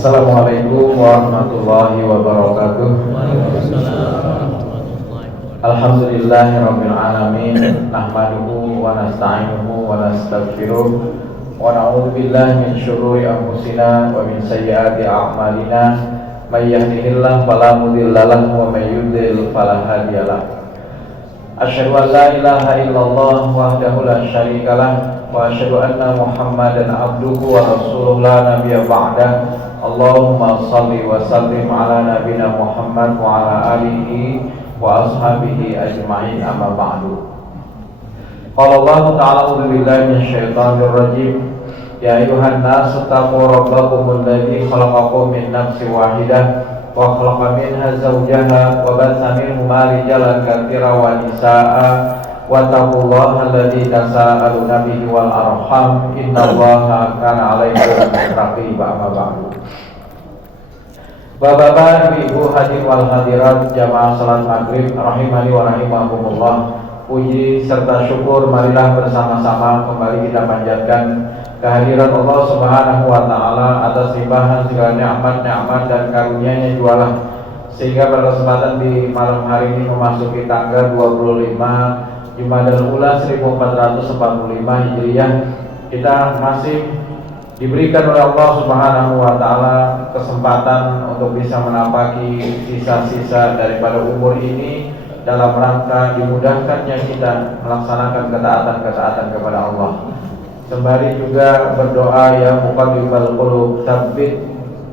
Assalamualaikum warahmatullahi wabarakatuh. Alhamdulillahirabbil alamin. Nahmaduhu wa nasta'inuhu wa nastaghfiruh wa na'udzu billahi min syururi anfusina wa min sayyiati a'malina. May yahdihillahu fala mudilla lahu wa may yudlil fala hadiyalah. Asyhadu an la ilaha illallah wahdahu la syarikalah wa asyhadu anna Muhammadan abduhu wa rasuluhu la nabiyya ba'dah. Allahumma shalli wa sallim ala nabiyina Muhammad wa ala alihi wa ashabihi ajma'in, amma ba'du. Qala Allah ta'ala a'udzu billahi minasyaitonir rajim. Ya ayyuhan nasu taqu rabbakumul ladzi khalaqakum min nafsin wahidah wa khalaqa minha zawjaha wa batha minhuma rijalan katsiran wa nisaa'a wa taqullaha alladzi tasaaluna bihi wal arham innallaha kana 'alaikum raqiba. Amma ba'du. Bapak-bapak, ibu hadirin wal hadirat jamaah salat maghrib rahimani wa rahimakumullah. Puji serta syukur marilah bersama-sama kembali kita panjatkan kehadiran Allah Subhanahu wa taala atas limpahan segala nikmat-nikmat dan karunia-Nya jualah, sehingga pada kesempatan di malam hari ini memasuki tanggal 25 Jumadal Ula 1445 Hijriah, kita masih diberikan oleh Allah Subhanahu wa taala kesempatan untuk bisa menapaki sisa-sisa daripada umur ini dalam rangka dimudahkannya kita melaksanakan ketaatan-ketaatan kepada Allah. Sembari juga berdoa, ya muqallibal qulub tsabbit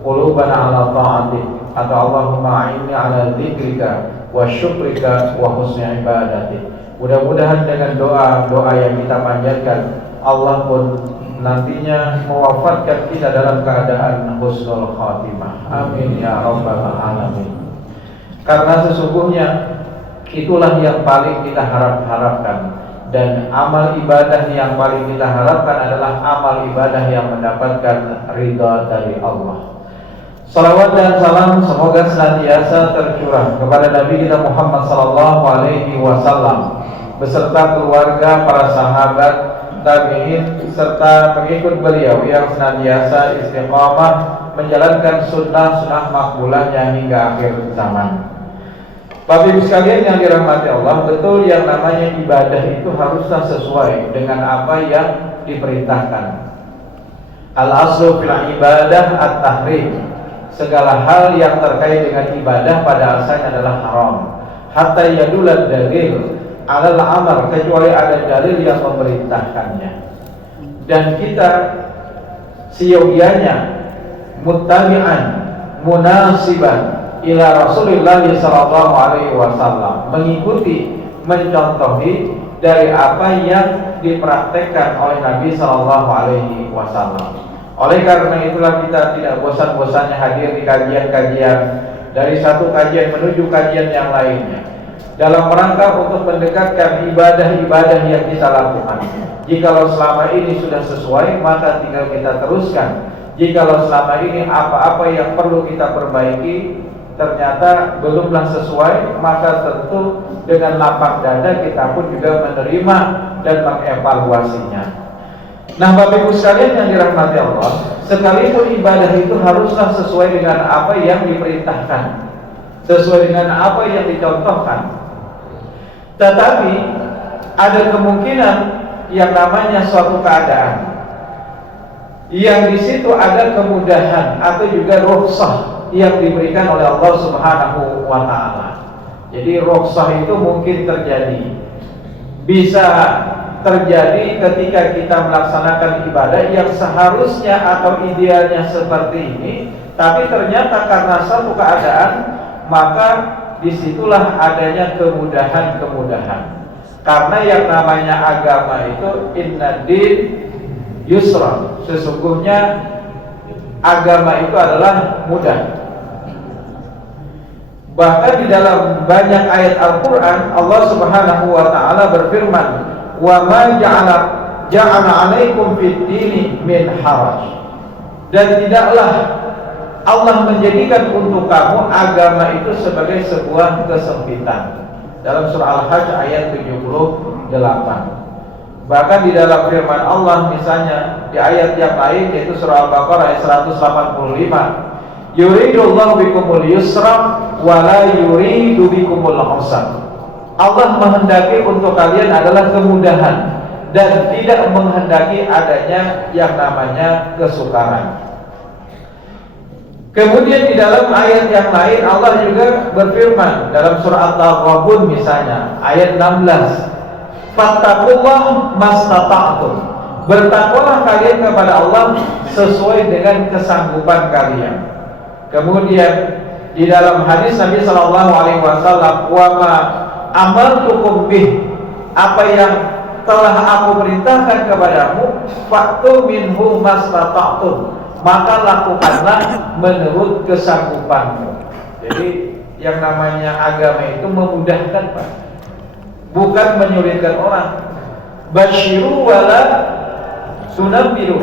qulubana ala ta'atik, atau Allahumma a'inni ala dzikrika wa syukrika wa husni ibadatik. Mudah-mudahan dengan doa-doa yang kita panjatkan, Allah pun nantinya mewafatkan kita dalam keadaan husnul khatimah. Amin ya rabbal alamin. Karena sesungguhnya itulah yang paling kita harapkan, dan amal ibadah yang paling kita harapkan adalah amal ibadah yang mendapatkan ridha dari Allah. Salawat dan salam semoga senantiasa tercurah kepada Nabi kita Muhammad sallallahu alaihi wasallam beserta keluarga, para sahabat, tabi'in serta pengikut beliau yang senantiasa istiqamah menjalankan sunnah-sunnah makbulahnya hingga akhir zaman. Bapak Ibu sekalian yang dirahmati Allah, betul yang namanya ibadah itu haruslah sesuai dengan apa yang diperintahkan. Al-aslu fil ibadah at-tahrim. Segala hal yang terkait dengan ibadah pada asalnya adalah haram. Hatta yadulad dalil alal amar, kecuali ada dalil yang memerintahkannya. Dan kita siogianya muttabi'an munasiban ila Rasulullah sallallahu alaihi wasallam, mengikuti, mencontohi dari apa yang dipraktekkan oleh Nabi sallallahu alaihi wasallam. Oleh karena itulah kita tidak bosan-bosannya hadir di kajian-kajian, dari satu kajian menuju kajian yang lainnya, dalam rangka untuk mendekatkan ibadah-ibadah yang kita lakukan. Jikalau selama ini sudah sesuai, maka tinggal kita teruskan. Jikalau selama ini apa-apa yang perlu kita perbaiki ternyata belumlah sesuai, maka tentu dengan lapang dada kita pun juga menerima dan mengevaluasinya. Nah, Bapak Ibu sekalian yang dirahmati Allah, sekalipun ibadah itu haruslah sesuai dengan apa yang diperintahkan, sesuai dengan apa yang dicontohkan. Tetapi ada kemungkinan yang namanya suatu keadaan yang di situ ada kemudahan atau juga rukhsah yang diberikan oleh Allah Subhanahu wa taala. Jadi rukhsah itu mungkin terjadi, bisa terjadi ketika kita melaksanakan ibadah yang seharusnya atau idealnya seperti ini, tapi ternyata karena satu keadaan, maka disitulah adanya kemudahan-kemudahan. Karena yang namanya agama itu inna din yusra, sesungguhnya agama itu adalah mudah. Bahkan di dalam banyak ayat Al-Quran, Allah Subhanahu wa ta'ala berfirman, wa ma ja'ala alaikum fid dini min haraj, dan tidaklah Allah menjadikan untuk kamu agama itu sebagai sebuah kesempitan. Dalam surah Al-Hajj ayat 78. Bahkan di dalam firman Allah misalnya di ayat yang lain, yaitu surah Al-Baqarah ayat 185, Yuridullahu bikumul yusra wa la yuridu bikumul usra. Allah menghendaki untuk kalian adalah kemudahan dan tidak menghendaki adanya yang namanya kesukaran. Kemudian di dalam ayat yang lain Allah juga berfirman dalam surah At-Taghabun misalnya ayat 16, fattaqullah mastata'tum. Bertakwalah kalian kepada Allah sesuai dengan kesanggupan kalian. Kemudian di dalam hadis Nabi sallallahu alaihi wasallam, wa ma amartukum bih, apa yang telah aku perintahkan kepadamu, fa'tu minhu mastata'tum, maka lakukanlah menurut kesanggupanmu. Jadi yang namanya agama itu memudahkan, Pak, bukan menyulitkan orang. Basyiru wala tunabbiru.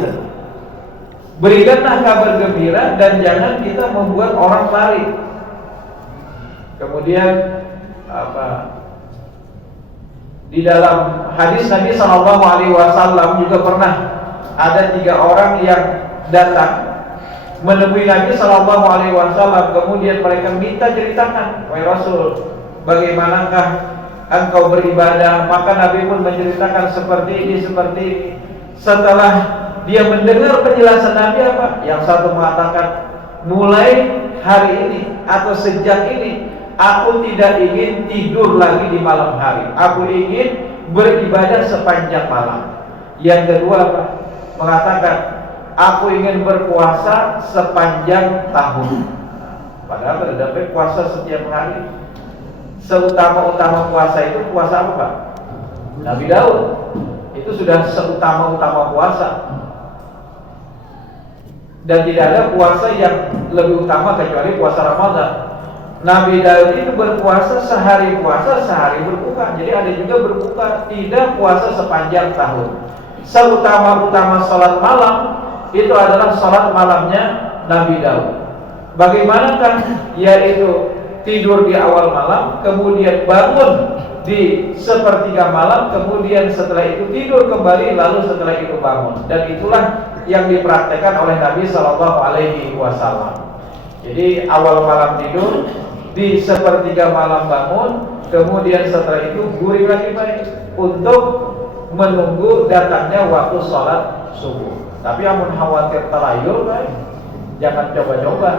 Berikanlah kabar gembira dan jangan kita membuat orang lari. Kemudian di dalam hadis Nabi Shallallahu Alaihi Wasallam juga pernah ada 3 orang yang datang menemui Nabi Shallallahu Alaihi Wasallam. Kemudian mereka minta ceritakan, wahai Rasul, bagaimanakah engkau beribadah? Maka Nabi pun menceritakan seperti ini, seperti ini. Setelah dia mendengar penjelasan Nabi, yang satu mengatakan, mulai hari ini atau sejak ini aku tidak ingin tidur lagi di malam hari, aku ingin beribadah sepanjang malam. Yang kedua mengatakan, aku ingin berpuasa sepanjang tahun. Padahal terdapat puasa setiap hari. Seutama-utama puasa itu puasa apa, Pak? Nabi Daud. Itu sudah seutama-utama puasa. Dan tidak ada puasa yang lebih utama kecuali puasa Ramadan. Nabi Daud itu berpuasa sehari puasa, sehari berbuka. Jadi ada juga berbuka, tidak puasa sepanjang tahun. Seutama-utama sholat malam itu adalah sholat malamnya Nabi Daud. Bagaimanakah? Yaitu tidur di awal malam, kemudian bangun di sepertiga malam, kemudian setelah itu tidur kembali, lalu setelah itu bangun. Dan itulah yang dipraktekkan oleh Nabi Shallallahu Alaihi Wasallam. Jadi awal malam tidur, di sepertiga malam bangun, kemudian setelah itu gurih lagi baik untuk menunggu datangnya waktu sholat subuh. Tapi amun khawatir terlayur, baik, jangan coba-coba.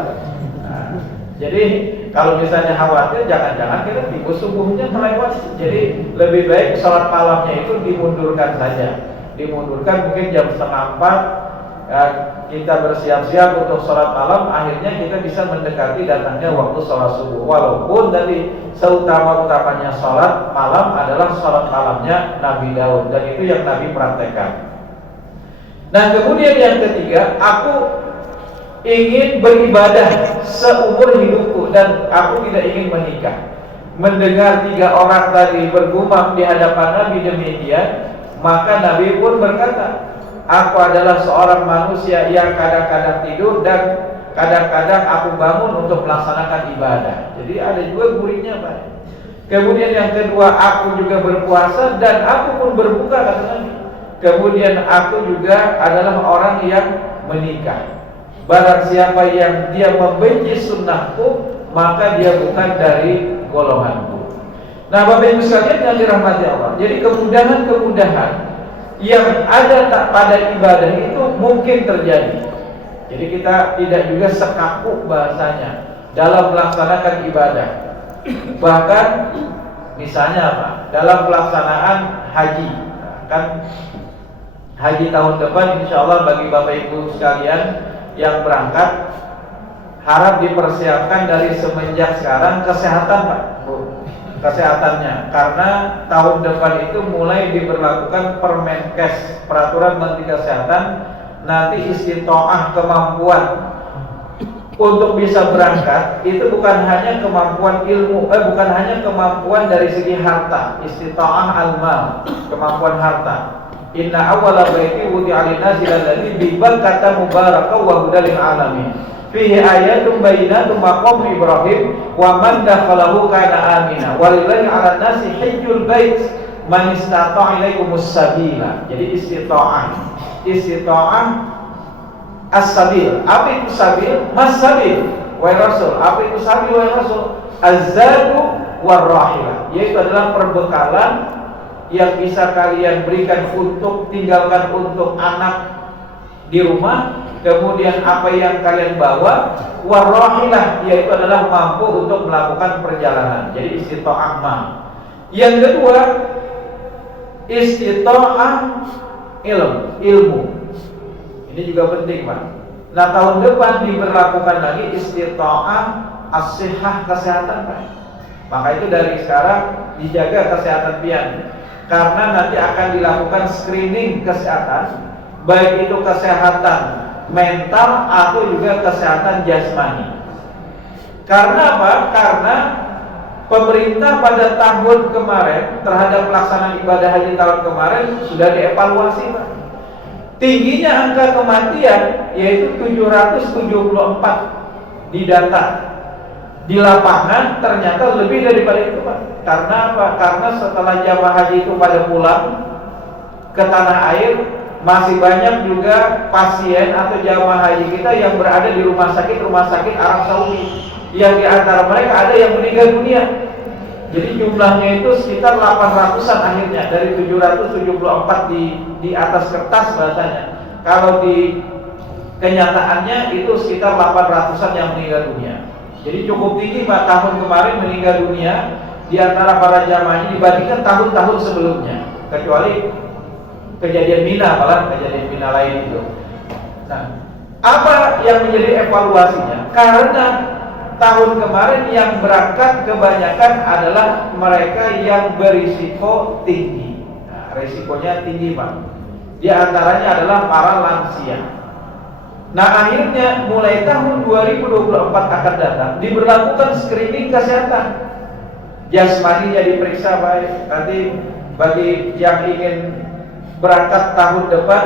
Nah, jadi kalau misalnya khawatir, jangan-jangan kita tiba subuhnya terlewat. Jadi lebih baik sholat malamnya itu dimundurkan saja. Dimundurkan mungkin jam 3:30. Kita bersiap-siap untuk sholat malam, akhirnya kita bisa mendekati datangnya waktu sholat subuh. Walaupun tadi seutama-utamanya sholat malam adalah sholat malamnya Nabi Daud, dan itu yang Nabi praktekkan. Nah kemudian yang ketiga, aku ingin beribadah seumur hidupku dan aku tidak ingin menikah. Mendengar 3 orang tadi bergumam di hadapan Nabi demikian, maka Nabi pun berkata, aku adalah seorang manusia yang kadang-kadang tidur dan kadang-kadang aku bangun untuk melaksanakan ibadah. Jadi ada juga gurihnya, Pak. Kemudian yang kedua, aku juga berpuasa dan aku pun berbuka, kata Nabi. Kemudian aku juga adalah orang yang menikah. Barang siapa yang dia membenci sunnahku, maka dia bukan dari golonganku. Nah Bapak Ibu sekalian yang dirahmati Allah, jadi kemudahan-kemudahan yang ada pada ibadah itu mungkin terjadi. Jadi kita tidak juga sekaku bahasanya dalam melaksanakan ibadah. Bahkan misalnya apa? Dalam pelaksanaan haji, kan haji tahun depan insya Allah bagi Bapak Ibu sekalian yang berangkat harap dipersiapkan dari semenjak sekarang kesehatan, Pak, Bu. Kesehatannya, karena tahun depan itu mulai diberlakukan Permenkes, peraturan Menteri Kesehatan. Nanti istitoah kemampuan untuk bisa berangkat itu bukan hanya kemampuan ilmu, bukan hanya kemampuan dari segi harta, istitoah al-mal, kemampuan harta. Inna awwala baiti wudi'a lin-nasi alladzi bi Bakkata mubarakan wa hudal lil alamin. Fihi ayatun bayyinatun maqam Ibrahim wa man dakhalahu kana amina walillahi 'alan nasi hajjul bait man istata'a ilaikumus sabila. Jadi istita'ah as-sabil. Apa itu sabil? Mas sabil. wahai Rasul. Apa itu sabil wahai Rasul? Az-zadu war-rahilah, yaitu adalah perbekalan yang bisa kalian berikan untuk tinggalkan untuk anak di rumah, kemudian apa yang kalian bawa, war-rahilah, yaitu adalah mampu untuk melakukan perjalanan. Jadi istita'ah. Yang kedua, istita'ah ilmu. Ini juga penting, Pak. Nah, tahun depan diberlakukan lagi istita'ah as-sihah, kesehatan, Pak. Maka itu dari sekarang dijaga kesehatan pian, karena nanti akan dilakukan screening kesehatan, baik itu kesehatan mental atau juga kesehatan jasmani. Karena apa? Karena pemerintah pada tahun kemarin terhadap pelaksanaan ibadah haji tahun kemarin sudah dievaluasi, Pak. Tingginya angka kematian yaitu 774 di data. Di lapangan ternyata lebih daripada itu, Pak. Karena apa? Karena setelah jamaah haji itu pada pulang ke tanah air, masih banyak juga pasien atau jamaah haji kita yang berada di rumah sakit Arab Saudi, yang di antara mereka ada yang meninggal dunia. Jadi jumlahnya itu sekitar 800-an akhirnya, dari 774 di atas kertas bahasanya. Kalau di kenyataannya itu sekitar 800-an yang meninggal dunia. Jadi cukup tinggi, Pak, tahun kemarin meninggal dunia di antara para jamaah haji dibandingkan tahun-tahun sebelumnya, kecuali kejadian Mina, malah kejadian Mina lain itu. Nah, apa yang menjadi evaluasinya? Karena tahun kemarin yang berangkat kebanyakan adalah mereka yang berisiko tinggi. Nah, risikonya tinggi, Pak. Di antaranya adalah para lansia. Nah, akhirnya mulai tahun 2024 akan datang diberlakukan screening kesehatan. Jasmaninya diperiksa baik. Nanti bagi yang ingin berangkat tahun depan,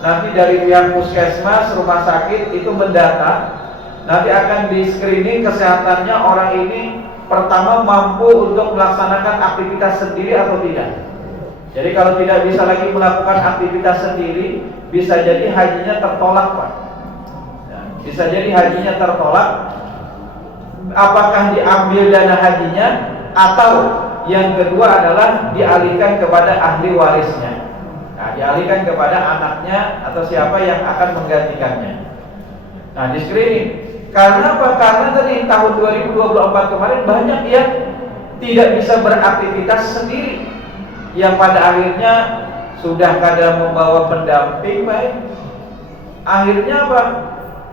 nanti dari pihak puskesmas, rumah sakit itu mendata, nanti akan di screening kesehatannya orang ini pertama mampu untuk melaksanakan aktivitas sendiri atau tidak. Jadi kalau tidak bisa lagi melakukan aktivitas sendiri, bisa jadi hajinya tertolak, Pak. Bisa jadi hajinya tertolak. Apakah diambil dana hajinya, atau yang kedua adalah dialihkan kepada ahli warisnya. Nah, dialihkan kepada anaknya atau siapa yang akan menggantikannya. Nah, di screening. Karena apa? Karena tadi tahun 2024 kemarin banyak yang tidak bisa beraktivitas sendiri, yang pada akhirnya sudah kadang membawa pendamping baik. Akhirnya apa?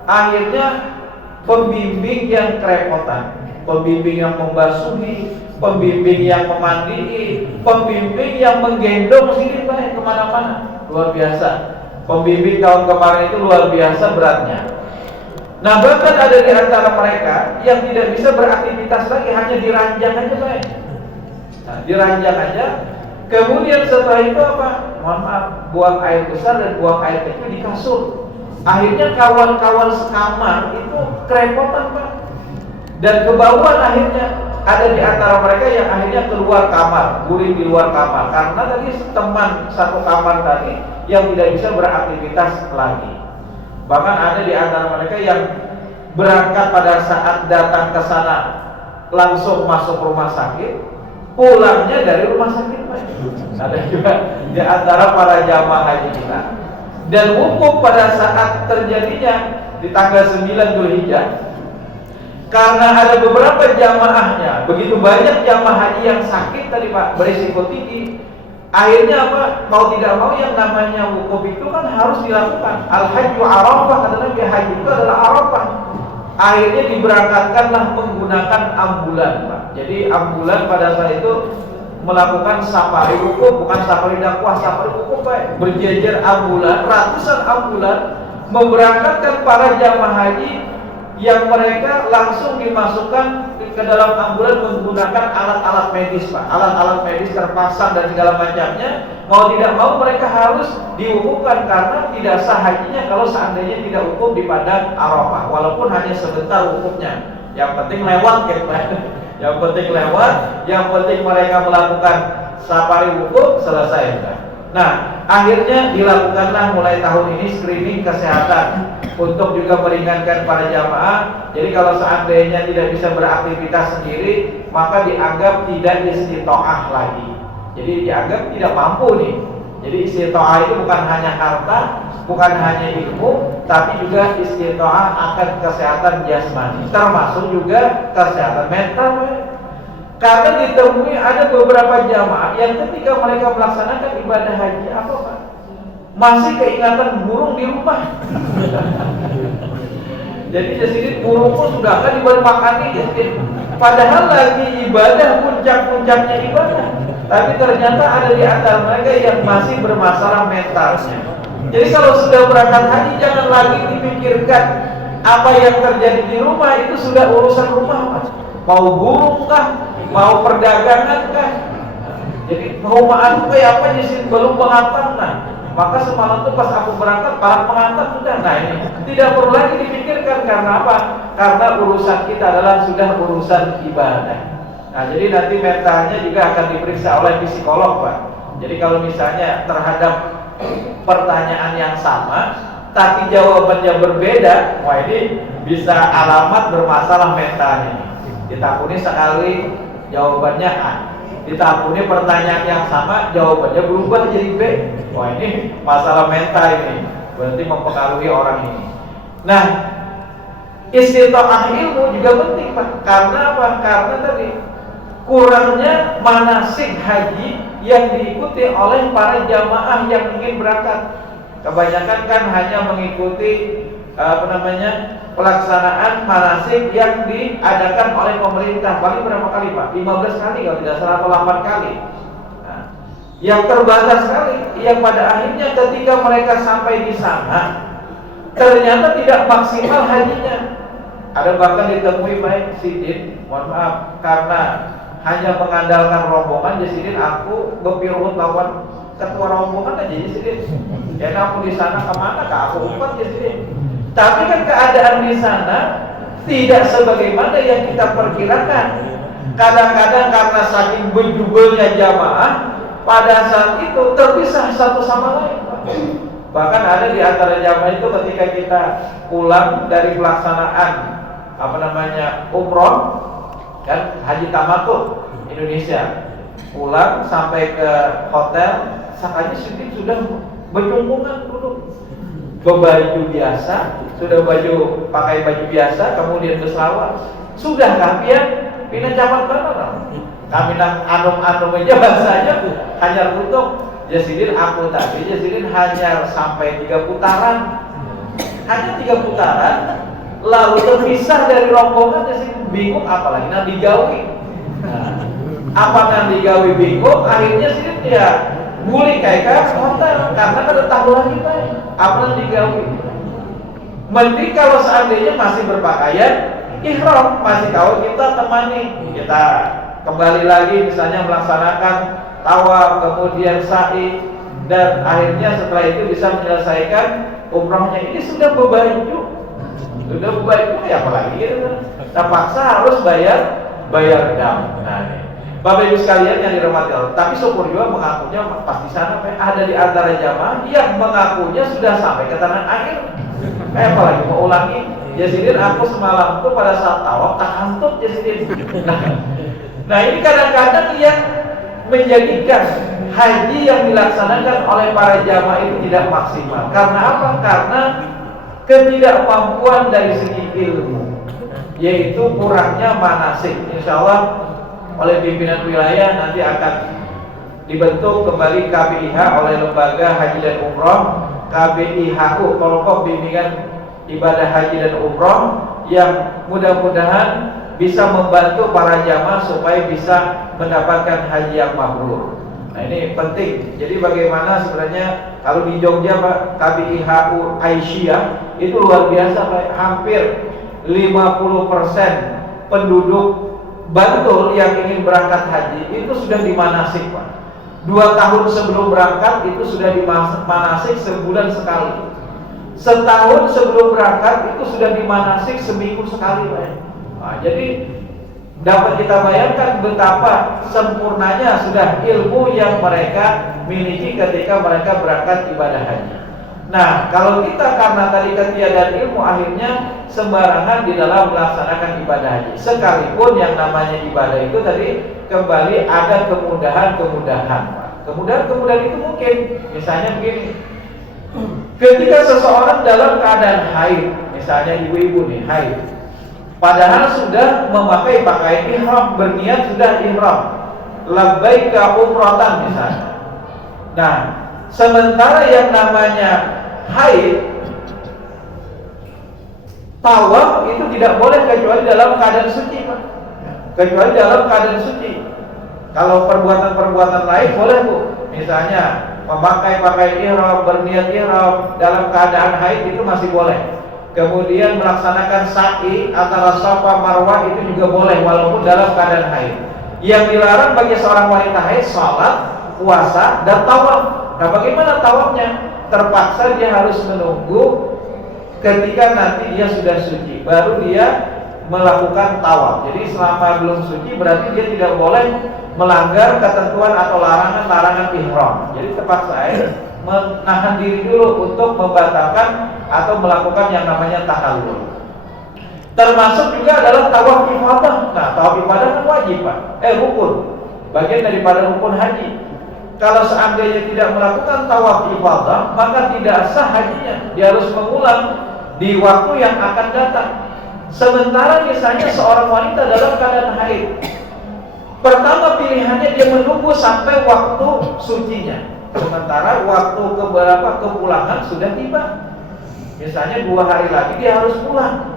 Akhirnya pembimbing yang kerepotan, pembimbing yang membasuhi, pembimbing yang memandii, pembimbing yang menggendong sini baik kemana-mana. Luar biasa. Pembimbing tahun kemarin itu luar biasa beratnya. Nah, bahkan ada di antara mereka yang tidak bisa beraktivitas lagi, hanya diranjang aja baik. Nah, diranjang aja. Kemudian setelah itu apa? Mohon maaf, buang air besar dan buang air kecil di kasur. Akhirnya kawan-kawan sekamar itu kerepotan, Pak. Dan kebauan akhirnya ada di antara mereka yang akhirnya keluar kamar, guring di luar kamar, karena tadi teman satu kamar tadi yang tidak bisa beraktivitas lagi. Bahkan ada di antara mereka yang berangkat pada saat datang ke sana langsung masuk rumah sakit, pulangnya dari rumah sakit, Pak. Ada juga di antara para jamaah haji kita. Dan wukuf pada saat terjadinya di tanggal 9 Dzulhijjah, karena ada beberapa jamaahnya, begitu banyak jamaah haji yang sakit tadi, Pak, berisiko tinggi. Akhirnya apa? Mau tidak mau yang namanya wukuf itu kan harus dilakukan. Al-Hajju Arafah, adalah haji itu adalah Arafah. Akhirnya diberangkatkanlah menggunakan ambulan, Pak. Jadi ambulan pada saat itu melakukan safari wukuf, bukan safari dakwah, safari wukuf, Pak. Berjejer ambulan, ratusan ambulan memberangkatkan para jamaah haji yang mereka langsung dimasukkan ke dalam ambulan menggunakan alat-alat medis, Pak. Alat-alat medis terpasang dan segala macamnya. Mau tidak mau mereka harus diwukufkan, karena tidak sah hajinya kalau seandainya tidak wukuf di padang Arafah, walaupun hanya sebentar wukufnya. Yang penting lewat, gitu, Pak. Yang penting lewat, yang penting mereka melakukan safari wukuf, selesai, Pak. Nah, akhirnya dilakukanlah mulai tahun ini screening kesehatan untuk juga meringankan para jamaah. Jadi kalau seandainya tidak bisa beraktivitas sendiri, maka dianggap tidak istitoah lagi. Jadi dianggap tidak mampu nih. Jadi istitoah itu bukan hanya harta, bukan hanya ilmu, tapi juga istitoah akan kesehatan jasmani, termasuk juga kesehatan mental. Karena ditemui ada beberapa jamaah yang ketika mereka melaksanakan ibadah haji, apa Pak? Masih keingatan burung di rumah. Jadi di sini burung pun sudah kan dibuat makan nih. Padahal lagi ibadah, puncak-puncaknya ibadah. Tapi ternyata ada di antara mereka yang masih bermasalah mentalnya. Jadi kalau sudah berangkat haji, jangan lagi dipikirkan apa yang terjadi di rumah, itu sudah urusan rumah Pak. Mau burung kah? Mau perdagangan kah? Jadi perumahan kayak apa di sini belum pengantar. Nah, maka semalam tuh pas aku berangkat para pengantar sudah. Nah ini tidak perlu lagi dipikirkan. Karena apa? Karena urusan kita adalah sudah urusan ibadah. Nah jadi nanti mentalnya juga akan diperiksa oleh psikolog Pak. Jadi kalau misalnya terhadap pertanyaan yang sama tapi jawabannya berbeda, wah ini bisa alamat bermasalah mentalnya. Ditakuni sekali jawabannya A, ditakuni pertanyaan yang sama jawabannya berubah jadi B. Wah ini masalah mental ini, berarti mempengaruhi orang ini. Nah, istitoah ilmu juga penting Pak. Karena apa? Karena tadi kurangnya manasik haji yang diikuti oleh para jamaah yang ingin berangkat. Kebanyakan kan hanya mengikuti pelaksanaan manasik yang diadakan oleh pemerintah. Paling berapa kali Pak? 15 kali kalau tidak salah, atau 8 kali. Nah, yang terbatas sekali, yang pada akhirnya ketika mereka sampai di sana ternyata tidak maksimal hajinya. Ada bahkan ditemui baik Sidin, mohon maaf, karena hanya mengandalkan rombongan, Sidin aku berpirut lawan ketua rombongan aja Sidin. Ya aku di sana kemana? Aku umpat Sidin. Tapi kan keadaan di sana tidak sebagaimana yang kita perkirakan. Kadang-kadang karena saking berjubelnya jamaah, pada saat itu terpisah satu sama lain. Bahkan ada di antara jamaah itu ketika kita pulang dari pelaksanaan umroh, kan haji tamattu Indonesia, pulang sampai ke hotel, sakanya sudah berjungkungan dulu. Baju biasa, sudah pakai baju biasa, kemudian berselawat. Sudah kalian pindah camat mana? Kami nang anum-anum aja bahasanya hanya untuk Jasidin aku tadi. Jasidin hanya sampai 3 putaran, hanya 3 putaran, lalu terpisah dari rombongan. Jasidin bingung, apalagi nang digawi. Nah, apa nang digawi bingung, akhirnya Jasidin ya mulai kayak hotel karena ada tahu lagi Pak. Apa yang digawi? Mending kalau seandainya masih berpakaian ihram, masih tahu kita temani, kita kembali lagi misalnya melaksanakan tawaf, kemudian sa'i, dan akhirnya setelah itu bisa menyelesaikan umrohnya. Ini sudah berbaju ya apalagi gitu. Terpaksa harus bayar dam. Nah, Bapak Ibu sekalian yang dirahmati Allah, tapi syukur juga mengakunya pas di sana ada di antara jamaah yang mengakunya sudah sampai ke tanah air. Apalagi mau ulangi, Jasidin aku semalam tuh pada saat tawaf tak hantut Jasidin. Nah ini kadang-kadang yang menjadikan haji yang dilaksanakan oleh para jamaah itu tidak maksimal. Karena apa? Karena ketidakmampuan dari segi ilmu, yaitu kurangnya manasik. Insya Allah oleh pimpinan wilayah nanti akan dibentuk kembali KBIH oleh Lembaga Haji dan Umroh, KBIHU, Kelompok Bimbingan Ibadah Haji dan Umroh, yang mudah-mudahan bisa membantu para jamaah supaya bisa mendapatkan haji yang mabrur. Nah ini penting. Jadi bagaimana sebenarnya kalau di Jogja Pak, KBIHU Aisyah itu luar biasa Pak, hampir 50% penduduk Bantul yang ingin berangkat haji itu sudah dimanasik Pak. 2 tahun sebelum berangkat itu sudah dimanasik sebulan sekali. Setahun sebelum berangkat itu sudah dimanasik seminggu sekali Pak. Nah, jadi dapat kita bayangkan betapa sempurnanya sudah ilmu yang mereka miliki ketika mereka berangkat ibadah haji. Nah, kalau kita karena tadi ketiadaan ilmu akhirnya sembarangan di dalam melaksanakan ibadah haji. Sekalipun yang namanya ibadah itu tadi kembali ada kemudahan-kemudahan. Kemudahan-kemudahan itu mungkin misalnya begini. Ketika seseorang dalam keadaan haid, misalnya ibu-ibu nih haid, padahal sudah memakai pakaian ihram, berniat sudah ihram, labbaika umratan misalnya. Nah, sementara yang namanya haid, tawaf itu tidak boleh kecuali dalam keadaan suci, Pak. Kecuali dalam keadaan suci. Kalau perbuatan-perbuatan lain boleh, Bu. Misalnya memakai pakaian ihram, berniat ihram dalam keadaan haid itu masih boleh. Kemudian melaksanakan sa'i antara Safa Marwah itu juga boleh walaupun dalam keadaan haid. Yang dilarang bagi seorang wanita haid salat, puasa, dan tawaf. Nah, bagaimana tawafnya? Terpaksa dia harus menunggu ketika nanti dia sudah suci, baru dia melakukan tawaf. Jadi selama belum suci berarti dia tidak boleh melanggar ketentuan atau larangan-larangan ihram. Jadi terpaksa menahan diri dulu untuk membatalkan atau melakukan yang namanya tahallul. Termasuk juga adalah tawaf ifadah. Nah, tawaf ifadah kan wajib, Pak. Rukun. Bagian daripada rukun haji. Kalau seandainya tidak melakukan tawaf ifadah, maka tidak sah hajinya. Dia harus mengulang di waktu yang akan datang. Sementara misalnya seorang wanita dalam keadaan haid, pertama pilihannya dia menunggu sampai waktu sucinya. Sementara waktu kepulangan sudah tiba. Misalnya 2 hari lagi dia harus pulang.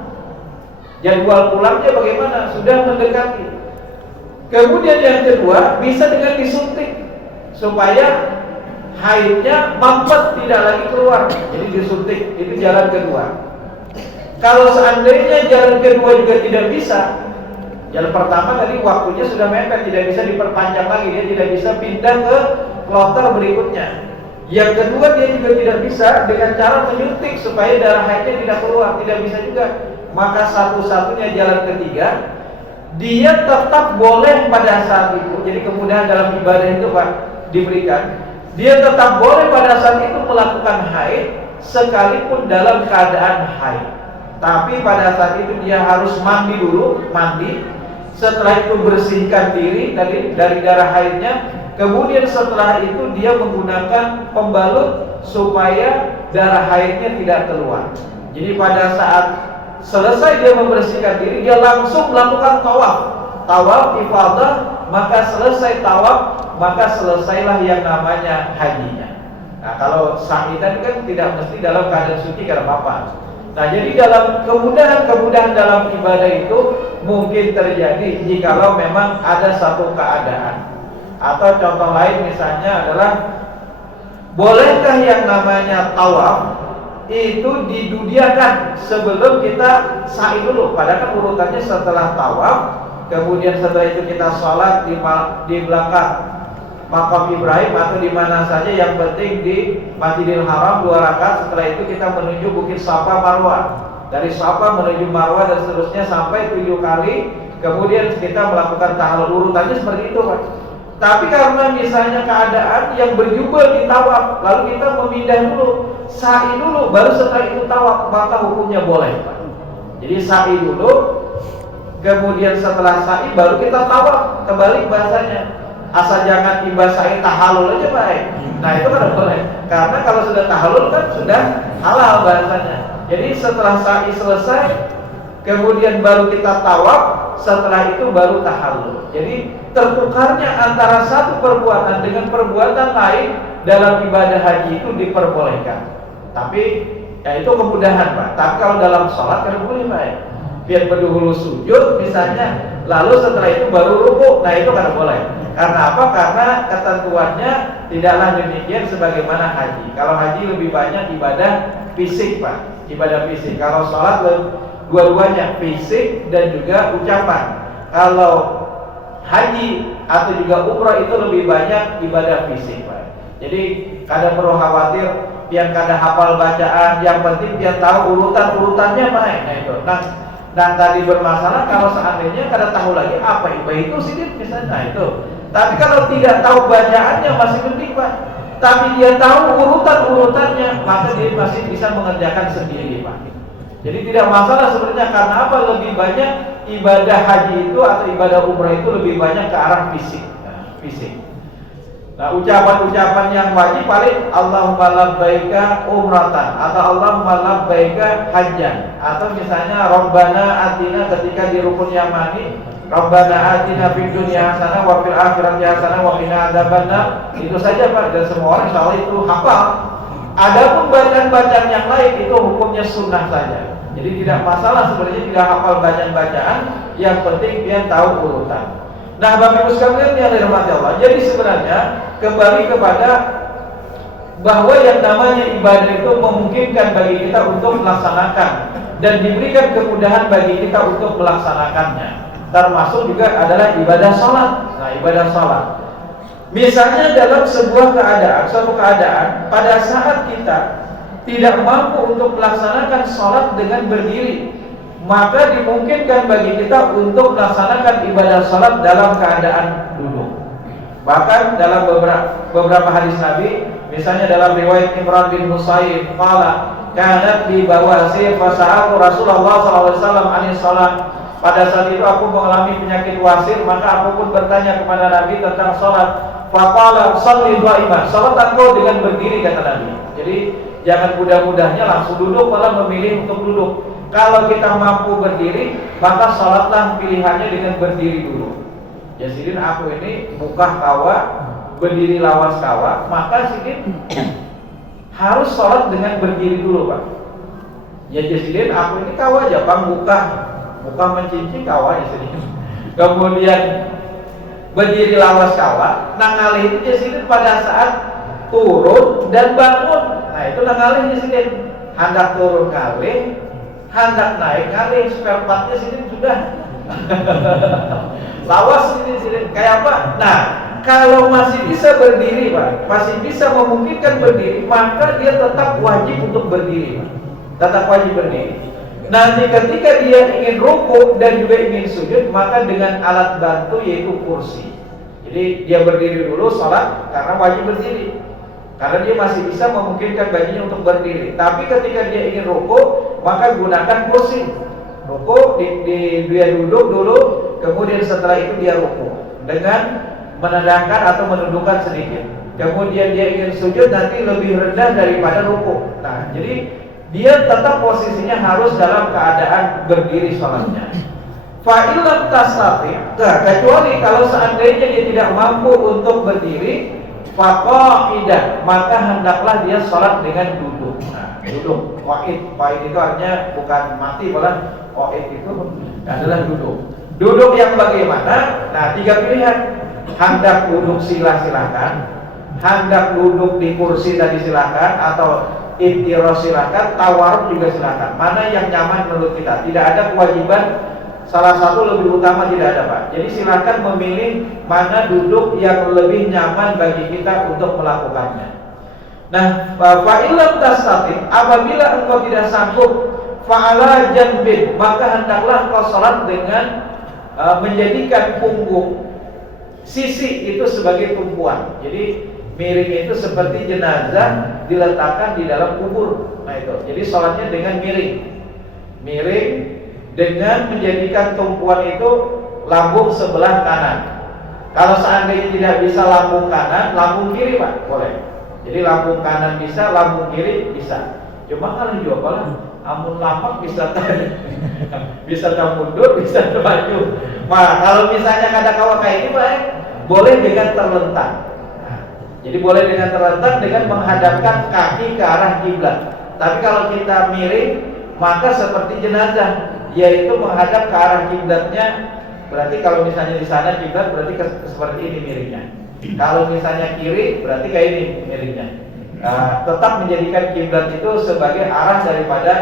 Jadwal pulangnya bagaimana? Sudah mendekati. Kemudian yang kedua, bisa dengan disuntik supaya haidnya mampet tidak lagi keluar. Jadi disuntik, itu jalan kedua. Kalau seandainya jalan kedua juga tidak bisa, jalan pertama tadi waktunya sudah mepet, tidak bisa diperpanjang lagi, dia tidak bisa pindah ke kloter berikutnya. Yang kedua dia juga tidak bisa dengan cara menyuntik supaya darah haidnya tidak keluar, tidak bisa juga. Maka satu-satunya jalan ketiga, dia tetap boleh pada saat itu. Jadi kemudahan dalam ibadah itu, Pak, diberikan. Dia tetap boleh pada saat itu melakukan haid sekalipun dalam keadaan haid. Tapi pada saat itu dia harus mandi dulu, setelah itu bersihkan diri tadi dari darah haidnya. Kemudian setelah itu dia menggunakan pembalut supaya darah haidnya tidak keluar. Jadi pada saat selesai dia membersihkan diri, dia langsung melakukan tawaf ifadah. Maka selesai tawaf, maka selesailah yang namanya hajinya. Nah, kalau sa'i tadi kan tidak mesti dalam keadaan suci karena apa. Nah, jadi dalam kemudahan dalam ibadah itu mungkin terjadi jikalau memang ada satu keadaan. Atau contoh lain misalnya adalah, bolehkah yang namanya tawaf itu diduniakan sebelum kita sa'i dulu? Padahal kan urutannya setelah tawaf, kemudian setelah itu kita sholat di belakang Makam Ibrahim atau di mana saja, yang penting di Masjidil Haram 2 rakaat. Setelah itu kita menuju Bukit Safa Marwah. Dari Safa menuju Marwah dan seterusnya sampai 7 kali. Kemudian kita melakukan tahallul. Urutannya seperti itu, Pak. Tapi karena misalnya keadaan yang berjubel di tawaf, lalu kita memindah dulu, sa'i dulu, baru setelah itu tawaf, maka hukumnya boleh, Pak. Jadi sa'i dulu, kemudian setelah sa'i baru kita tawaf. Kembali bahasanya, asal jangan tiba sa'i tahallul aja, baik. Nah, itu kan boleh. Karena kalau sudah tahallul kan sudah halal bahasanya. Jadi setelah sa'i selesai, kemudian baru kita tawaf, setelah itu baru tahallul. Jadi tertukarnya antara satu perbuatan dengan perbuatan lain dalam ibadah haji itu diperbolehkan. Tapi ya itu kemudahan, Pak. Tapi kalau dalam sholat kan boleh, baik. Biar berdahulu sujud misalnya, lalu setelah itu baru ruku. Nah, itu kan boleh. Karena apa? Karena ketentuannya tidaklah demikian sebagaimana haji. Kalau haji lebih banyak ibadah fisik, Pak. Ibadah fisik. Kalau sholat dua-duanya fisik dan juga ucapan. Kalau haji atau juga umrah itu lebih banyak ibadah fisik, Pak. Jadi kada perlu khawatir pian kada hafal bacaan, yang penting pian tahu urutannya, Pak. Nah, itu. Nah, Dan tadi bermasalah kalau seandainya kada tahu lagi apa itu sidin misalnya, nah itu. Tapi kalau tidak tahu bacaannya masih mending Pak. Tapi dia tahu urutan-urutannya, maka dia masih bisa mengerjakan sendiri Pak. Jadi tidak masalah sebenarnya, karena apa? Lebih banyak ibadah haji itu atau ibadah umrah itu lebih banyak ke arah fisik. Fisik. Nah, ucapan-ucapan yang wajib paling Allahumma labbaika umratan atau Allahumma labbaika hajjan, atau misalnya Rabbana atina ketika di rukun yamani, Rabbana atina fid dunya hasanah wa fil akhirati hasanah wa qina adzabannar. Itu saja Pak, dan semua orang insyaallah itu hafal. Adapun bacaan-bacaan yang lain itu hukumnya sunnah saja. Jadi tidak masalah sebenarnya tidak hafal bacaan-bacaan, yang penting dia tahu urutan. Nah, Bapak Ibu sekalian yang dirahmati Allah, jadi sebenarnya kembali kepada bahwa yang namanya ibadah itu memungkinkan bagi kita untuk melaksanakan dan diberikan kemudahan bagi kita untuk melaksanakannya. Termasuk juga adalah ibadah sholat. Nah, ibadah sholat, misalnya dalam sebuah keadaan, suatu keadaan pada saat kita tidak mampu untuk melaksanakan sholat dengan berdiri, maka dimungkinkan bagi kita untuk melaksanakan ibadah sholat dalam keadaan duduk. Bahkan dalam beberapa hadis Nabi, misalnya dalam riwayat Imran bin Husayn, qala kanat bi bawasi fasa'atu Rasulullah SAW anis sholat. Pada saat itu aku mengalami penyakit wasir, maka aku pun bertanya kepada Nabi tentang sholat. Faqala sholli qa'iman, sholat engkau dengan berdiri, kata Nabi. Jadi jangan mudah-mudahnya langsung duduk, malah memilih untuk duduk. Kalau kita mampu berdiri, maka sholatlah pilihannya dengan berdiri dulu. Ya sidin aku ini buka kawa, berdiri lawas kawa, maka sidin harus sholat dengan berdiri dulu Pak. Ya sidin aku ini kawa aja Bang, buka mencinci kawa ya sidin. Kemudian berdiri lawas kawa, nangalih itu ya sidin pada saat turun dan bangun. Nah itu nangalih ya sidin, hendak turun kali, hendak naik kali, spare partnya sini sudah lawas sini kayak apa? Nah, kalau masih bisa berdiri Pak, masih bisa memungkinkan berdiri, maka dia tetap wajib untuk berdiri Pak. Tetap wajib berdiri. Nanti ketika dia ingin ruku dan juga ingin sujud, maka dengan alat bantu yaitu kursi. Jadi dia berdiri dulu sholat karena wajib berdiri, karena dia masih bisa memungkinkan baginya untuk berdiri. Tapi ketika dia ingin ruku, maka gunakan kursi. Ruku, dia duduk dulu, kemudian setelah itu dia ruku dengan menendangkan atau menundukkan sedikit. Kemudian dia ingin sujud nanti lebih rendah daripada ruku. Nah, jadi dia tetap posisinya harus dalam keadaan berdiri sholatnya. Fa'ilam tasati, kecuali kalau seandainya dia tidak mampu untuk berdiri, faqaidah, maka hendaklah dia sholat dengan duduk. Nah, duduk. Qaid itu artinya bukan mati, malah qaid itu adalah duduk. Duduk yang bagaimana? Nah, 3 pilihan. Hendak duduk silakan, hendak duduk di kursi tadi silakan, atau iftirosh silakan, tawarruk juga silakan. Mana yang nyaman menurut kita? Tidak ada kewajiban salah satu lebih utama, tidak ada Pak. Jadi silakan memilih mana duduk yang lebih nyaman bagi kita untuk melakukannya. Nah, fa'ilam tastati, apabila engkau tidak sanggup, fa'ala janbin, maka hendaklah engkau sholat dengan menjadikan punggung sisi itu sebagai tumpuan. Jadi miring itu seperti jenazah diletakkan di dalam kubur. Nah itu. Jadi sholatnya dengan miring dengan menjadikan tumpuan itu lambung sebelah kanan. Kalau seandainya tidak bisa lambung kanan, lambung kiri Pak, boleh. Jadi lambung kanan bisa, lambung kiri bisa. Cuma kalau juga lah, amun lapak bisa bisa mundur, bisa maju. Nah, kalau misalnya kada kawa kayak ini Pak, boleh dengan terlentang. Nah, jadi boleh dengan terlentang dengan menghadapkan kaki ke arah kiblat. Tapi kalau kita miring, maka seperti jenazah, yaitu menghadap ke arah kiblatnya. Berarti kalau misalnya di sana kiblat, berarti seperti ini miringnya. Kalau misalnya kiri, berarti kayak ini miringnya. Tetap menjadikan kiblat itu sebagai arah daripada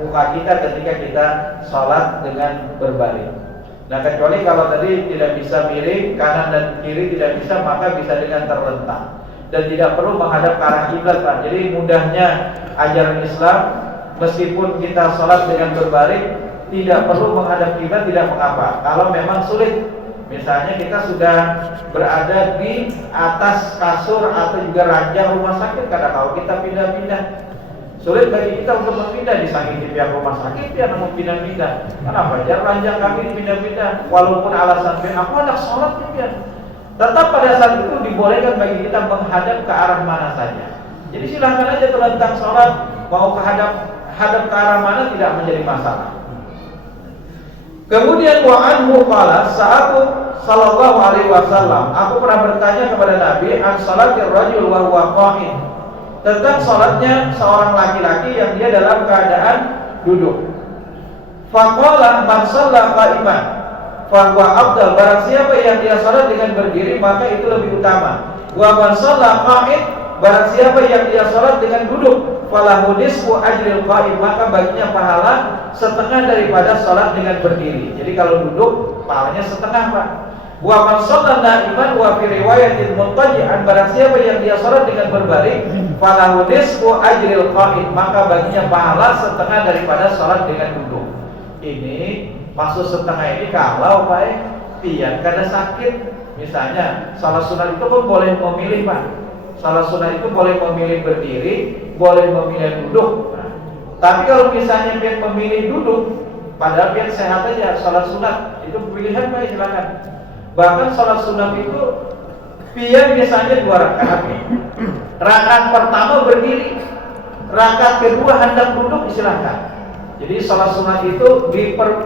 muka kita ketika kita sholat dengan berbaring. Nah, kecuali kalau tadi tidak bisa miring kanan dan kiri, tidak bisa, maka bisa dengan terlentang dan tidak perlu menghadap ke arah kiblat Pak. Jadi mudahnya ajaran Islam, meskipun kita sholat dengan berbaring, tidak perlu menghadap kiblat, tidak mengapa. Kalau memang sulit, misalnya kita sudah berada di atas kasur atau juga ranjang rumah sakit, kadang kalau kita pindah-pindah, sulit bagi kita untuk berpindah, disakiti pihak rumah sakit, dia mau pindah-pindah. Kenapa? Jangan ranjang kami pindah-pindah, walaupun alasan aku anak sholat ya. Tetap pada saat itu dibolehkan bagi kita menghadap ke arah mana saja. Jadi silahkan aja terlentang sholat, mau hadap ke arah mana tidak menjadi masalah. Kemudian wa anhu qala sa'atu sallallahu alaihi wasallam, aku pernah bertanya kepada Nabi an salatir rajul wa huwa qa'id, tentang salatnya seorang laki-laki yang dia dalam keadaan duduk. Faqala man shalla qa'iman fa huwa afdal, barang siapa yang dia salat dengan berdiri maka itu lebih utama. Wa man shalla qa'id, barang siapa yang dia salat dengan duduk, falahu nisfu ajril qa'im, maka baginya pahala setengah daripada salat dengan berdiri. Jadi kalau duduk pahalanya setengah, Pak. Wa man shalla na'iman wa fi riwayatin muttaji'an, barang siapa yang dia salat dengan berbaring, falahu nisfu ajril qa'im, maka baginya pahala setengah daripada salat dengan duduk. Ini maksud setengah ini kalau pian kada sakit, misalnya salat sunat itu pun boleh memilih, Pak. Salat sunat itu boleh memilih berdiri, boleh memilih duduk. Nah, tapi kalau misalnya pian memilih duduk, padahal pian sehat aja, salat sunat itu pilihan, Pak, silakan. Bahkan salat sunat itu pian biasanya 2 rakaat. Rakaat pertama berdiri, rakaat kedua hendak duduk, silakan. Jadi salat sunat itu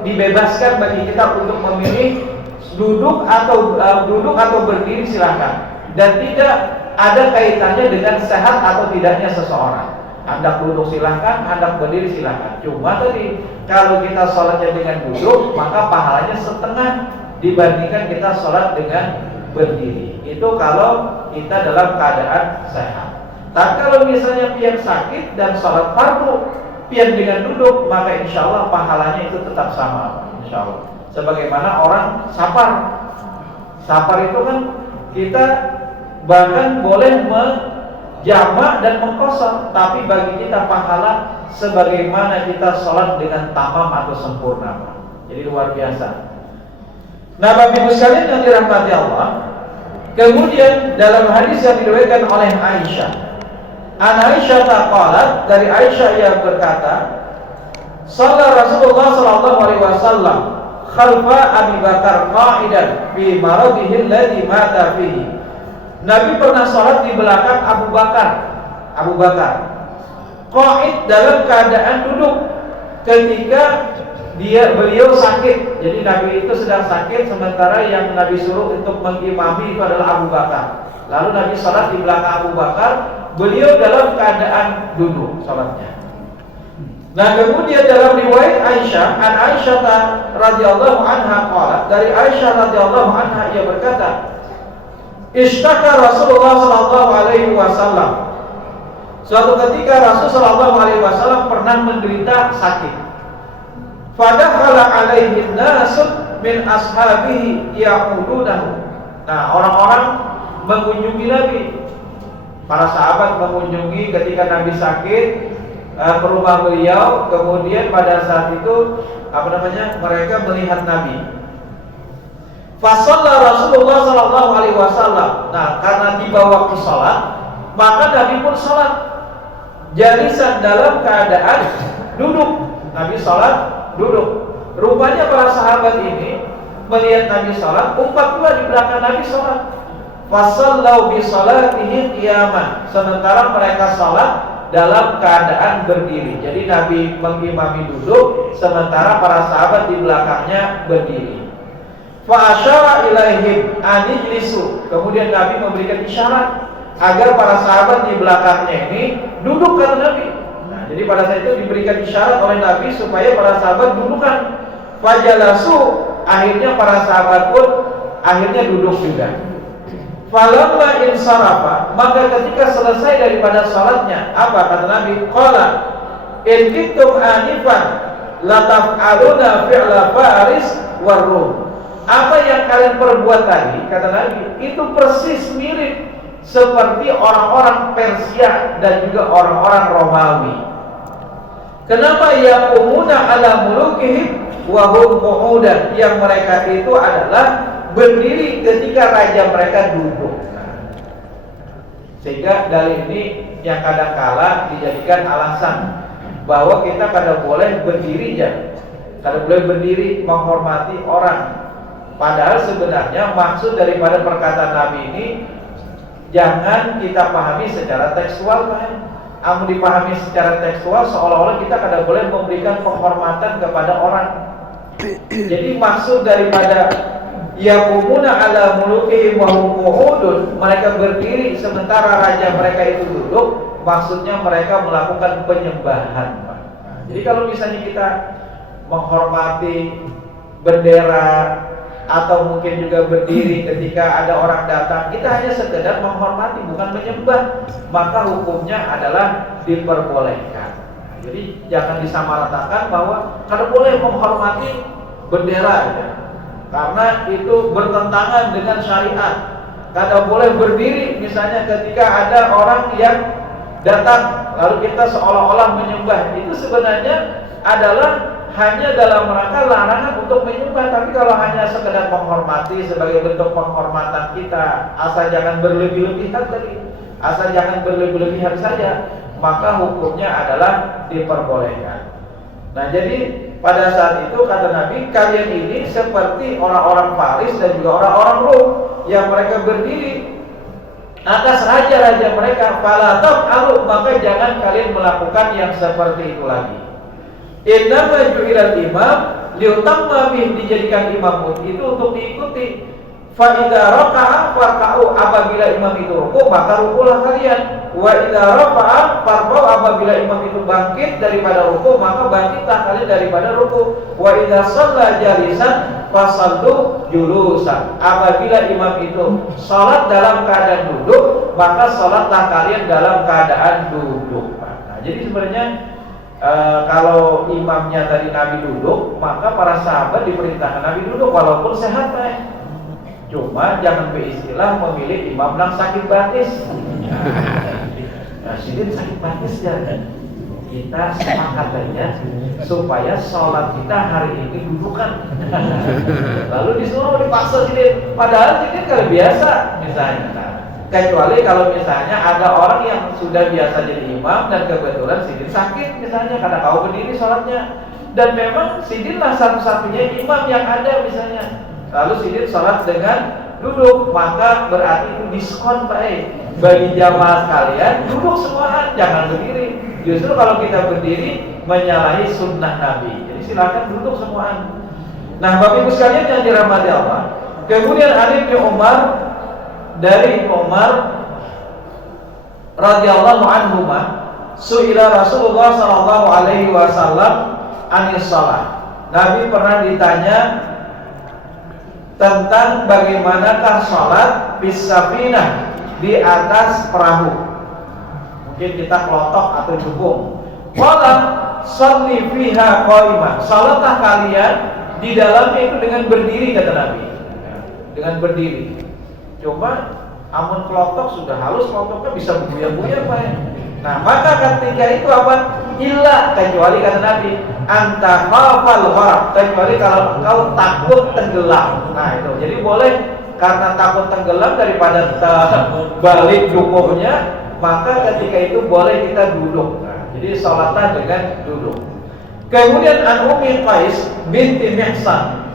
dibebaskan bagi kita untuk memilih duduk atau berdiri, silakan. Dan tidak ada kaitannya dengan sehat atau tidaknya seseorang. Hendak duduk silahkan, hendak berdiri silahkan. Cuma tadi kalau kita sholatnya dengan duduk, maka pahalanya setengah dibandingkan kita sholat dengan berdiri. Itu kalau kita dalam keadaan sehat. Tapi kalau misalnya pian sakit dan sholat fardu pian dengan duduk, maka insya Allah pahalanya itu tetap sama, insya Allah. Sebagaimana orang sapar itu kan kita bahkan boleh menjamak dan mengkosor, tapi bagi kita pahala sebagaimana kita sholat dengan tamam atau sempurna. Jadi luar biasa. Nah, Bapak Ibu sekalian yang dirahmati Allah, kemudian dalam hadis yang diriwayatkan oleh Aisyah, Aisyah qalat, dari Aisyah yang berkata, shalla Rasulullah sallallahu alaihi wasallam khalfa Abi Bakar qa'idan fi maradihi alladhi mata fihi. Nabi pernah sholat di belakang Abu Bakar qa'id, dalam keadaan duduk ketika beliau sakit. Jadi Nabi itu sedang sakit, sementara yang Nabi suruh untuk mengimami itu adalah Abu Bakar. Lalu Nabi sholat di belakang Abu Bakar, beliau dalam keadaan duduk sholatnya. Nah, kemudian dalam riwayat Aisyah, Aisyah radhiyallahu anha qalat, dari Aisyah radhiyallahu anha ia berkata, ishtaka Rasulullah sallallahu alaihi wasallam. Suatu ketika Rasul sallallahu alaihi wasallam pernah menderita sakit. Fadakhala alaihi nasun min ashabihi ya'udunahu. Nah, orang-orang mengunjungi Nabi. Para sahabat mengunjungi ketika Nabi sakit ke rumah beliau. Kemudian pada saat itu mereka melihat Nabi. Fasalla Rasulullah sallallahu alaihi wasallam. Nah, karena tiba waktu salat, maka Nabi pun salat. Jalisan, dalam keadaan duduk. Nabi salat duduk. Rupanya para sahabat ini melihat Nabi salat, umat pula di belakang Nabi salat. Fasallau bi salatihim qiyaman. Sementara mereka salat dalam keadaan berdiri. Jadi Nabi mengimami duduk, sementara para sahabat di belakangnya berdiri. Fa asyara ilaihim an ijlisu. Kemudian Nabi memberikan isyarat agar para sahabat di belakangnya ini duduk, kata Nabi. Nah, jadi pada saat itu diberikan isyarat oleh Nabi supaya para sahabat dudukkan. Fajalasu, akhirnya para sahabat pun akhirnya duduk juga. Falamma insarafa, maka ketika selesai daripada salatnya, apa kata Nabi? Qala in kuntum anifan la taf'aluna fi'la Faris war Rum. Apa yang kalian perbuat tadi, kata Nabi, itu persis mirip seperti orang-orang Persia dan juga orang-orang Romawi. Kenapa yaqumuna ala mulukihim wa hum qu'udan? Yang mereka itu adalah berdiri ketika raja mereka duduk. Sehingga dalil ini yang kadang-kala dijadikan alasan bahwa kita kadang boleh berdiri ya, kadang boleh berdiri menghormati orang. Padahal sebenarnya maksud daripada perkataan Nabi ini jangan kita pahami secara tekstual, Pak. Amun dipahami secara tekstual seolah-olah kita kadang boleh memberikan penghormatan kepada orang. Jadi maksud daripada yaqumuna ala mulukihim wa hum qu'udun, mereka berdiri sementara raja mereka itu duduk, maksudnya mereka melakukan penyembahan, Pak. Jadi kalau misalnya kita menghormati bendera atau mungkin juga berdiri ketika ada orang datang, kita hanya sekedar menghormati, bukan menyembah, maka hukumnya adalah diperbolehkan. Jadi jangan disamaratakan bahwa kada boleh menghormati bendera ya, karena itu bertentangan dengan syariat. Kada boleh berdiri misalnya ketika ada orang yang datang lalu kita seolah-olah menyembah, itu sebenarnya adalah hanya dalam rangka larangan untuk menyembah. Tapi kalau hanya sekedar menghormati sebagai bentuk penghormatan kita, asal jangan berlebih-lebihan tadi, asal jangan berlebih-lebihan saja, maka hukumnya adalah diperbolehkan. Nah, jadi pada saat itu kata Nabi, kalian ini seperti orang-orang Faris dan juga orang-orang Rum yang mereka berdiri atas raja-raja mereka. Fala taf'alu, maka jangan kalian melakukan yang seperti itu lagi. Innama ju'ilal imam liutamma bih, dijadikan imam itu untuk diikuti. Fa idza raka'a farka'u, apabila imam itu rukuk maka rukuklah kalian. Wa idza rafa'a farfa'u, apabila imam itu bangkit daripada rukuk maka bangkitlah kalian daripada rukuk. Wa idza shalla jalisan fasallu julusan, apabila imam itu salat dalam keadaan duduk maka salatlah kalian dalam keadaan duduk. Nah, jadi sebenarnya kalau imamnya tadi Nabi duduk, maka para sahabat diperintahkan Nabi duduk walaupun sehat, Pak. Cuma jangan beristilah memilih imam yang sakit batis. Nah, sidin sakit batis ya. Kita sepakat aja supaya sholat kita hari ini dudukan. Lalu disuruh dipaksa sidin, padahal sidin kalau biasa misalnya. Kecuali kalau misalnya ada orang yang sudah biasa jadi imam dan kebetulan sidin sakit misalnya, karena kau berdiri sholatnya, dan memang sidinlah satu-satunya imam yang ada misalnya, lalu sidin sholat dengan duduk, maka berarti itu diskon baik bagi jamaah sekalian, duduk semuaan, jangan berdiri. Justru kalau kita berdiri menyalahi sunnah Nabi, jadi silakan duduk semuaan. Nah, Bapak Ibu sekalian yang dirahmati Allah, kemudian Ali bin Umar, dari Umar radhiyallahu anhu, suila Rasulullah sallallahu alaihi wasallam anis shalah. Nabi pernah ditanya tentang bagaimanakah salat bis safinah, di atas perahu. Mungkin kita kelotok atau jukung. Qala shalli fiha qaimah, salatlah kalian di dalamnya itu dengan berdiri, kata Nabi. Dengan berdiri. Coba amun kelotok sudah halus, kelotoknya bisa berbuya-buya, Pak. Nah, maka ketika itu apa? Illa, kecuali kata Nabi, anta khafal gharq, kecuali kalau engkau takut tenggelam. Nah, itu. Jadi boleh, karena takut tenggelam daripada balik dukuhnya, maka ketika itu boleh kita duduk. Nah, jadi salatlah dengan duduk. Kemudian an Ummi Qais binti Mihsan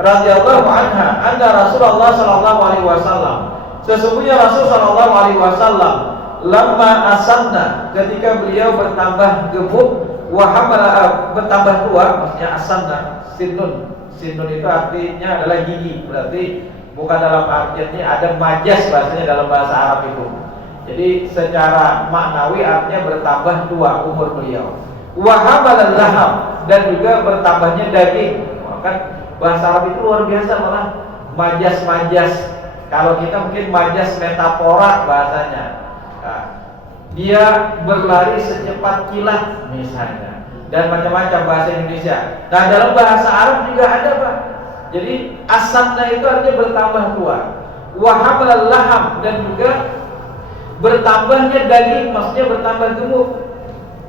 radhiyallahu anha, anna Rasulullah sallallahu alaihi wasallam, sesungguhnya Rasul sallallahu alaihi wasallam lamma asanna, ketika beliau bertambah gemuk, wa hamala, bertambah tua, maksudnya asanna, sinun itu artinya adalah gigi, berarti bukan dalam artinya ada majas bahasanya dalam bahasa Arab itu. Jadi secara maknawi artinya bertambah tua umur beliau. Wa hamala laham, dan juga bertambahnya daging. Kan bahasa Arab itu luar biasa, malah majas-majas. Kalau kita mungkin majas metafora bahasanya. Nah, dia berlari secepat kilat misalnya, dan macam-macam bahasa Indonesia. Nah, dalam bahasa Arab juga ada, Pak. Jadi asanna itu artinya bertambah tua. Wa hamala laham, dan juga bertambahnya daging, maksudnya bertambah gemuk.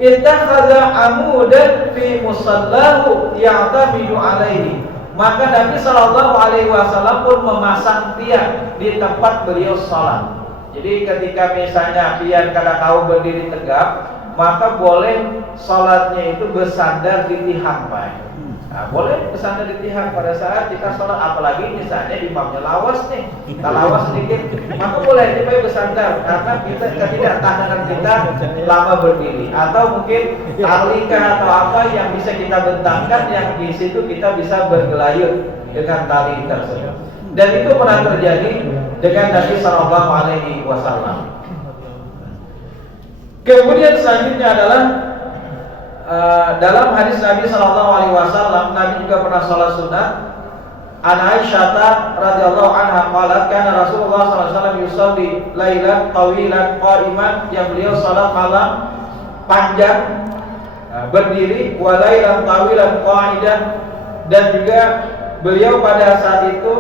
ittakhadha amudan fi musallahu ya'tamidu alaihi. Maka Nabi Shallallahu Alaihi Wasallam pun memasang tiang di tempat beliau sholat. Jadi ketika misalnya pian kada kau berdiri tegap, maka boleh sholatnya itu bersandar di tiang, Pak. Nah, boleh bersandar di tiang pada saat kita sholat, apalagi misalnya imamnya lawas nih, lawas sedikit, maka boleh kita bersandar karena kita tidak tahanan kita lama berdiri, atau mungkin tali atau apa yang bisa kita bentangkan yang di situ kita bisa bergelayut dengan tali tersebut. Dan itu pernah terjadi dengan Nabi Sallallahu Alaihi Wasallam. Kemudian selanjutnya adalah dalam hadis Nabi Sallallahu Alaihi Wasallam, Nabi juga pernah sholat sunat. An Aisyah radhiyallahu anha qalat kana Rasulullah sallallahu alaihi wasallam yusalli lailan tawilan qa'iman, yang beliau sholat malam panjang berdiri, wa lailan tawilan qa'idan, dan juga beliau pada saat itu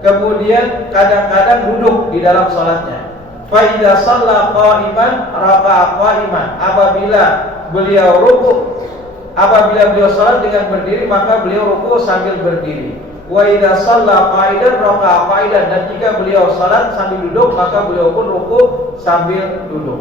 kemudian kadang-kadang duduk di dalam sholatnya. Fa idza shalla qa'iman rafa'a qa'iman, apabila beliau ruku, apabila beliau salat dengan berdiri, maka beliau ruku sambil berdiri. Wa idza shalla qa'idan raka'a qa'idan, dan jika beliau salat sambil duduk, maka beliau pun ruku sambil duduk.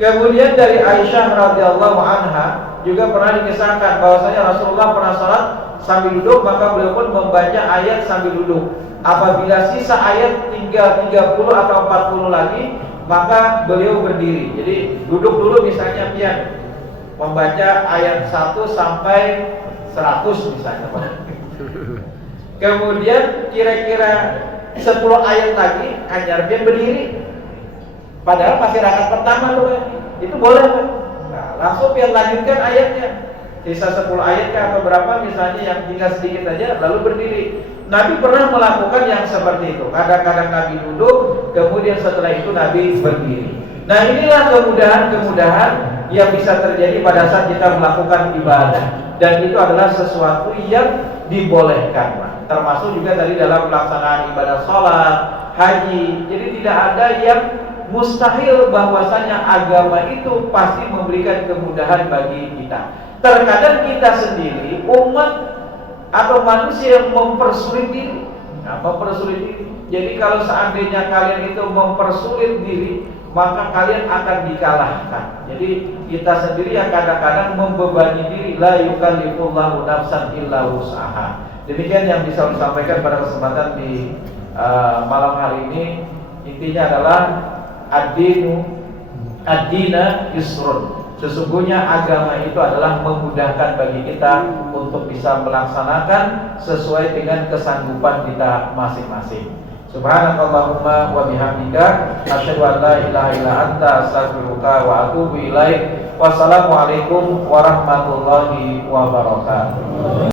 Kemudian dari Aisyah radhiyallahu anha juga pernah dikisahkan bahwasanya Rasulullah pernah salat sambil duduk, maka beliau pun membaca ayat sambil duduk. Apabila sisa ayat tinggal 30 atau 40 lagi, maka beliau berdiri. Jadi duduk dulu misalnya pian membaca ayat 1 sampai 100 misalnya, Pak. Kemudian kira-kira 10 ayat lagi ajar pian berdiri. Padahal masih rakaat pertama loh, Pak. Itu boleh, Pak. Nah, langsung pian lanjutkan ayatnya. Sisa 10 ayat atau berapa misalnya yang tinggal sedikit aja, lalu berdiri. Nabi pernah melakukan yang seperti itu. Kadang-kadang Nabi duduk, kemudian setelah itu Nabi berdiri. Nah, inilah kemudahan-kemudahan yang bisa terjadi pada saat kita melakukan ibadah, dan itu adalah sesuatu yang dibolehkan, Pak. Termasuk juga tadi dalam pelaksanaan ibadah sholat, haji. Jadi tidak ada yang mustahil, bahwasanya agama itu pasti memberikan kemudahan bagi kita. Terkadang kita sendiri, umat atau manusia yang mempersulit diri. Nah, mempersulit diri. Jadi kalau seandainya kalian itu mempersulit diri, maka kalian akan dikalahkan. Jadi kita sendiri yang kadang-kadang membebani diri. La yukallifullahu nafsan illa wus'aha. Demikian yang bisa disampaikan pada kesempatan di malam hari ini. Intinya adalah ad-dina yusrun. Sesungguhnya agama itu adalah memudahkan bagi kita untuk bisa melaksanakan sesuai dengan kesanggupan kita masing-masing. Subhanakallahumma wa bihamdika asyhadu an la ilaha illa anta astaghfiruka wa atubu ilaik. Wassalamualaikum warahmatullahi wabarakatuh.